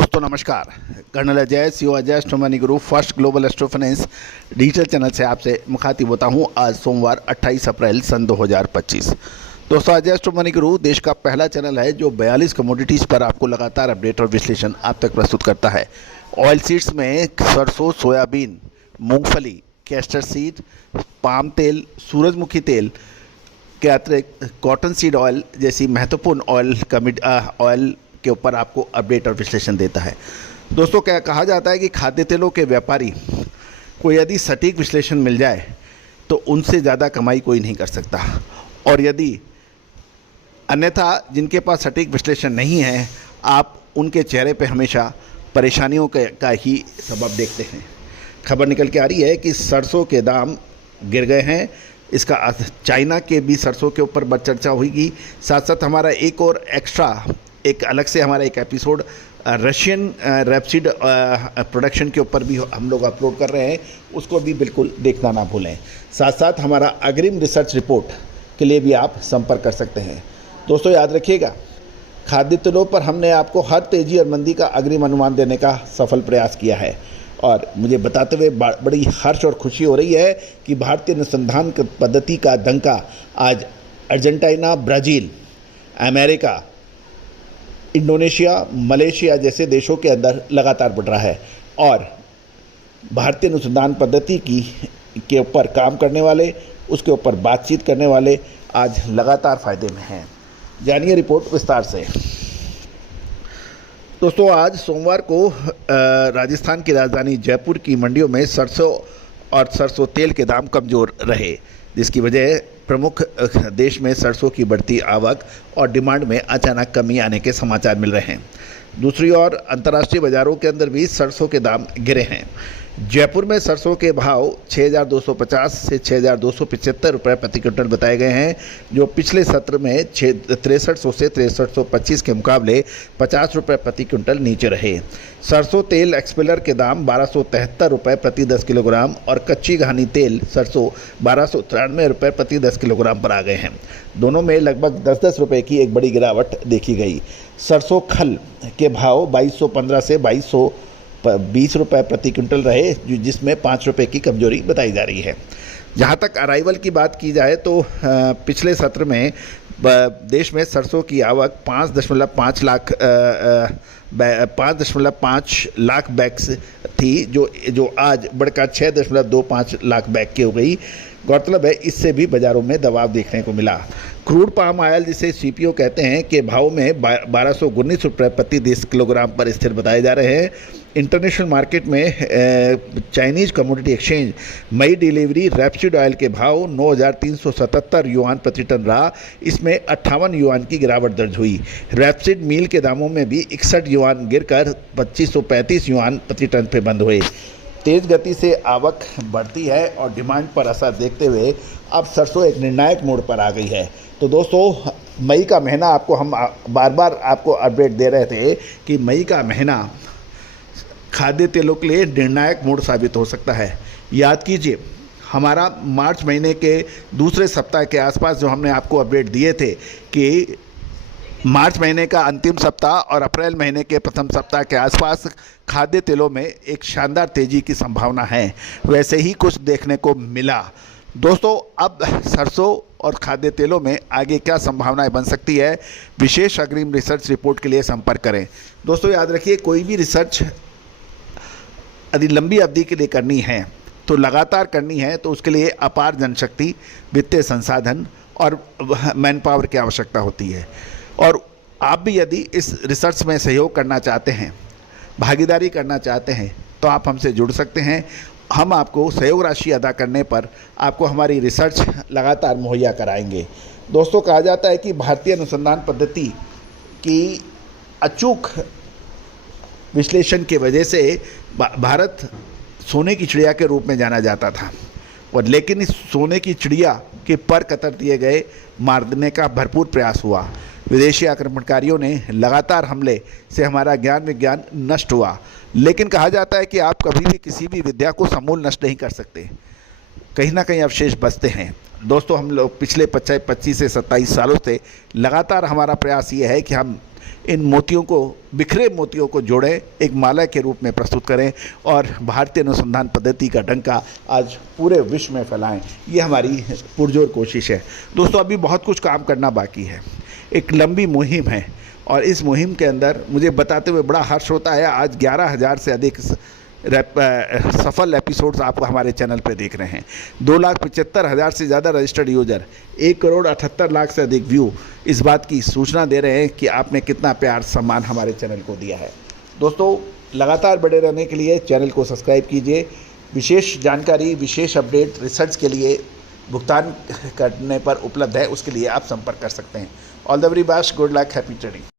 दोस्तों नमस्कार। Colonel Ajay CO Ajay एस्ट्रोमनी गुरु first global एस्ट्रोफाइनेंस digital channel से आपसे मुखातिब होता हूं। आज सोमवार 28 अप्रैल सन 2025। दोस्तों अजय एस्ट्रोमनी गुरु देश का पहला चैनल है जो 42 कमोडिटीज़ पर आपको लगातार अपडेट और विश्लेषण आप तक प्रस्तुत करता है। ऑयल सीड्स में सरसों, सोयाबीन, मूंगफली, कैस्टर सीड, पाम तेल, सूरजमुखी तेल के अतिरिक्त कॉटन सीड ऑयल जैसी महत्वपूर्ण ऑयल के ऊपर आपको अपडेट और विश्लेषण देता है। दोस्तों क्या कहा जाता है कि खाद्य तेलों के व्यापारी को यदि सटीक विश्लेषण मिल जाए तो उनसे ज़्यादा कमाई कोई नहीं कर सकता, और यदि अन्यथा जिनके पास सटीक विश्लेषण नहीं है आप उनके चेहरे पे हमेशा परेशानियों का ही सबब देखते हैं। खबर निकल के आ रही है कि सरसों के दाम गिर गए हैं। इसका चाइना के भी सरसों के ऊपर चर्चा होगी। साथ साथ हमारा एक अलग से हमारा एक एपिसोड रशियन रैपसीड प्रोडक्शन के ऊपर भी हम लोग अपलोड कर रहे हैं, उसको भी बिल्कुल देखना ना भूलें। साथ साथ हमारा अग्रिम रिसर्च रिपोर्ट के लिए भी आप संपर्क कर सकते हैं। दोस्तों याद रखिएगा, खाद्य तेलों पर हमने आपको हर तेजी और मंदी का अग्रिम अनुमान देने का सफल प्रयास किया है, और मुझे बताते हुए बड़ी हर्ष और खुशी हो रही है कि भारतीय अनुसंधान पद्धति का डंका आज Argentina, Brazil, America, Indonesia, Malaysia जैसे देशों के अंदर लगातार बढ़ रहा है, और भारतीय अनुसंधान पद्धति के ऊपर काम करने वाले, उसके ऊपर बातचीत करने वाले आज लगातार फायदे में हैं। जानिए रिपोर्ट विस्तार से। दोस्तों आज सोमवार को राजस्थान की राजधानी जयपुर की मंडियों में सरसों और सरसों तेल के दाम कमज़ोर रहे, जिसकी वजह प्रमुख देश में सरसों की बढ़ती आवक और डिमांड में अचानक कमी आने के समाचार मिल रहे हैं। दूसरी ओर अंतर्राष्ट्रीय बाज़ारों के अंदर भी सरसों के दाम गिरे हैं। जयपुर में सरसों के भाव 6,250 से 6,275 रुपये प्रति क्विंटल बताए गए हैं, जो पिछले सत्र में 6300 से 6325 के मुकाबले 50 रुपये प्रति क्विंटल नीचे रहे। सरसों तेल एक्सपेलर के दाम 1273 रुपये प्रति 10 किलोग्राम और कच्ची घानी तेल सरसों 1293 रुपये प्रति 10 किलोग्राम पर आ गए हैं। दोनों में लगभग 10-10 रुपये की एक बड़ी गिरावट देखी गई। सरसों खल के भाव 2215 से 2220 रुपये प्रति क्विंटल रहे, जिसमें 5 रुपये की कमजोरी बताई जा रही है। जहाँ तक अराइवल की बात की जाए तो पिछले सत्र में देश में सरसों की आवक 5.5 लाख बैग्स थी, जो आज बढ़कर 6.25 लाख बैग की हो गई। गौरतलब है इससे भी बाज़ारों में दबाव देखने को मिला। क्रूड पाम ऑयल जिसे सीपीओ कहते हैं के भाव में 1219 रुपये प्रति 10 किलोग्राम पर स्थिर बताए जा रहे हैं। इंटरनेशनल मार्केट में चाइनीज़ कमोडिटी एक्सचेंज मई डिलीवरी रैपसीड ऑयल के भाव 9,377 युआन प्रति टन रहा। इसमें 58 युआन की गिरावट दर्ज हुई। रैपसीड मील के दामों में भी 61 युआन गिरकर 2535 युआन प्रति टन पे बंद हुए। तेज़ गति से आवक बढ़ती है और डिमांड पर असर देखते हुए अब सरसों एक निर्णायक मोड़ पर आ गई है। तो दोस्तों मई का महीना आपको हम बार बार आपको अपडेट दे रहे थे कि मई का महीना खाद्य तेलों के लिए निर्णायक मोड़ साबित हो सकता है। याद कीजिए हमारा मार्च महीने के दूसरे सप्ताह के आसपास जो हमने आपको अपडेट दिए थे कि मार्च महीने का अंतिम सप्ताह और अप्रैल महीने के प्रथम सप्ताह के आसपास खाद्य तेलों में एक शानदार तेज़ी की संभावना है, वैसे ही कुछ देखने को मिला। दोस्तों अब सरसों और खाद्य तेलों में आगे क्या संभावनाएं बन सकती है, विशेष अग्रिम रिसर्च रिपोर्ट के लिए संपर्क करें। दोस्तों याद रखिए, कोई भी रिसर्च यदि लंबी अवधि के लिए करनी है तो लगातार करनी है, तो उसके लिए अपार जनशक्ति, वित्तीय संसाधन और मैन पावर की आवश्यकता होती है। और आप भी यदि इस रिसर्च में सहयोग करना चाहते हैं, भागीदारी करना चाहते हैं, तो आप हमसे जुड़ सकते हैं। हम आपको सहयोग राशि अदा करने पर आपको हमारी रिसर्च लगातार मुहैया कराएंगे। दोस्तों कहा जाता है कि भारतीय अनुसंधान पद्धति की अचूक विश्लेषण की वजह से भारत सोने की चिड़िया के रूप में जाना जाता था, और लेकिन इस सोने की चिड़िया के पर कतर दिए गए, मारने का भरपूर प्रयास हुआ। विदेशी आक्रमणकारियों ने लगातार हमले से हमारा ज्ञान विज्ञान नष्ट हुआ, लेकिन कहा जाता है कि आप कभी भी किसी भी विद्या को समूल नष्ट नहीं कर सकते, कहीं ना कहीं अवशेष बचते हैं। दोस्तों हम लोग पिछले 25 से 27 सालों से लगातार हमारा प्रयास ये है कि हम इन मोतियों को, बिखरे मोतियों को जोड़ें, एक माला के रूप में प्रस्तुत करें और भारतीय अनुसंधान पद्धति का डंका आज पूरे विश्व में फैलाएं। ये हमारी पुरजोर कोशिश है। दोस्तों, अभी बहुत कुछ काम करना बाकी है, एक लंबी मुहिम है और इस मुहिम के अंदर मुझे बताते हुए बड़ा हर्ष होता है, आज 11,000 से अधिक सफल एपिसोड्स आप हमारे चैनल पे देख रहे हैं। 2,75,000 से ज़्यादा रजिस्टर्ड यूजर, 1,78,00,000 से अधिक व्यू इस बात की सूचना दे रहे हैं कि आपने कितना प्यार सम्मान हमारे चैनल को दिया है। दोस्तों, लगातार बड़े रहने के लिए चैनल को सब्सक्राइब कीजिए। विशेष जानकारी, विशेष अपडेट, रिसर्च के लिए भुगतान करने पर उपलब्ध है, उसके लिए आप संपर्क कर सकते हैं। All the very best, good luck, happy trading.